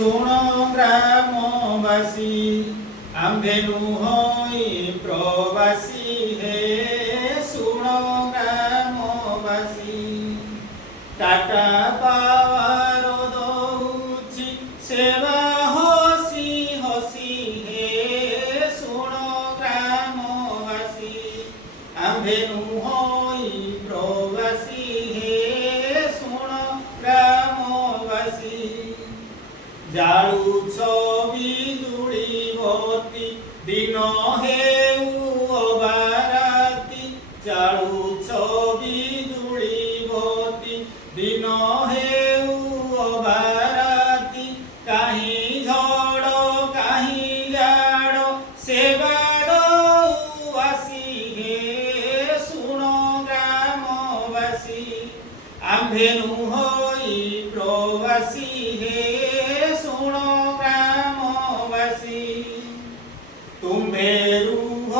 শুনো গ্রামবাসী আম্ভে নুহই প্রবাসী হে শুনো গ্রামবাসী টাটা পাওয়ার দৌছি সেবা হসি হসি হে শুনো গ্রামবাসী আম্ভে নুহই প্রবাসী হে শুনো গ্রামবাসী জাড়ুছ বিজুড়িবতী দিন হেউ অবারাতি জাড়ুছ বিজুড়িবতী দিন হেউ অবারাতি কাহি ঝড় কাহি জাড় সেবার আসি হে শুনো গ্রামবাসী আম্ভে নুহই প্রবাসী হে শুনো গ্রামবাসী তুম্ভে রুহ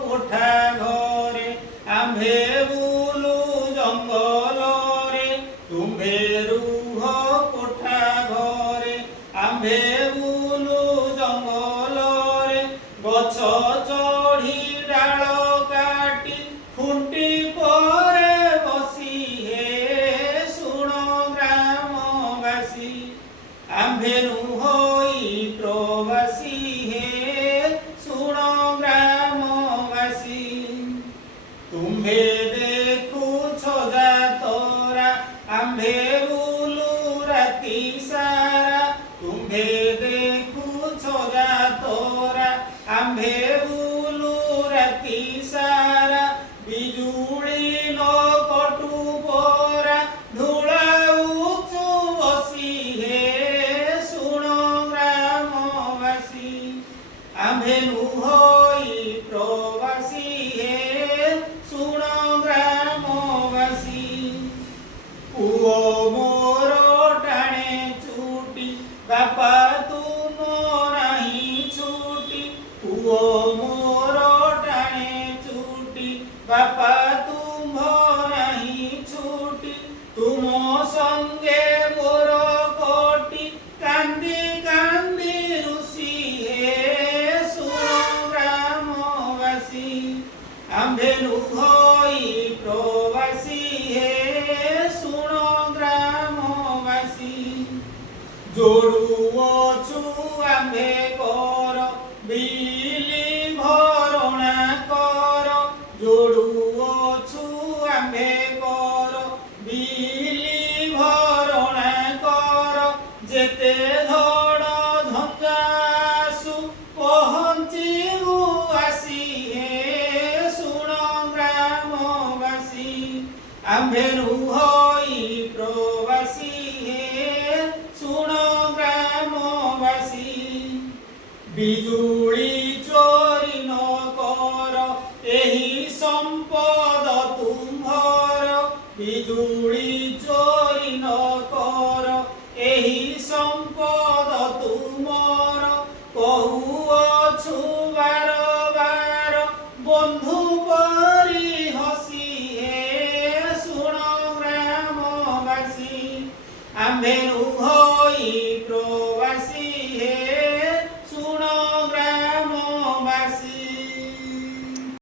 কোঠা ঘরে আম্ভে বুলু জঙ্গলরে তুম্ভে রুহ কোঠা ঘরে আম্ভে বুলু জঙ্গলরে গছ চড়ি ডাল কাটি খুঁটি পরে বসি হে শুনো গ্রামবাসী আম্ভে নুহই প্রবাসী হে শুনো গ্রামবাসী তুম্ভে দেখুছ যা তোরা আম্ভে বুলু রাতি সারা তুম্ভে দেখুছ যা তোরা আম্ভে বুলু রাতি সারা বিজুড়ি কটু পরা ধুলা উঁচু বসি হে শুনো গ্রামবাসী আম্ভে নুহই প্রবাসী হে শুনো গ্রামবাসী পুଅ মোর টাণে ছুটি বাপা তুম নাহি ছুটি পুଅ মোর টাণে ছুটি বাপা তুম নাহি ছুটি তুম সঙ্গে মোর কোটি কান্দি কান্দি রুষি হে শুনো গ্রামবাসী আম্ভে নুহই প্রবাসী হে শুনো গ্রামবাসী যোড়ু অছু আম্ভে কর বিলি ভরণা কর যোড়ু অছু আম্ভে কর বিলি ভরণা কর যেতে ধড় ঝঞ্ঝাসু পহঞ্চিবু আসি হে শুনো গ্রামবাসী আম্ভে নুহই প্রবাসী হে শুনো গ্রামবাসী বিজুড়ি চোরি ন কর এহি সম্পদ তুম্ভর বিজুড়ি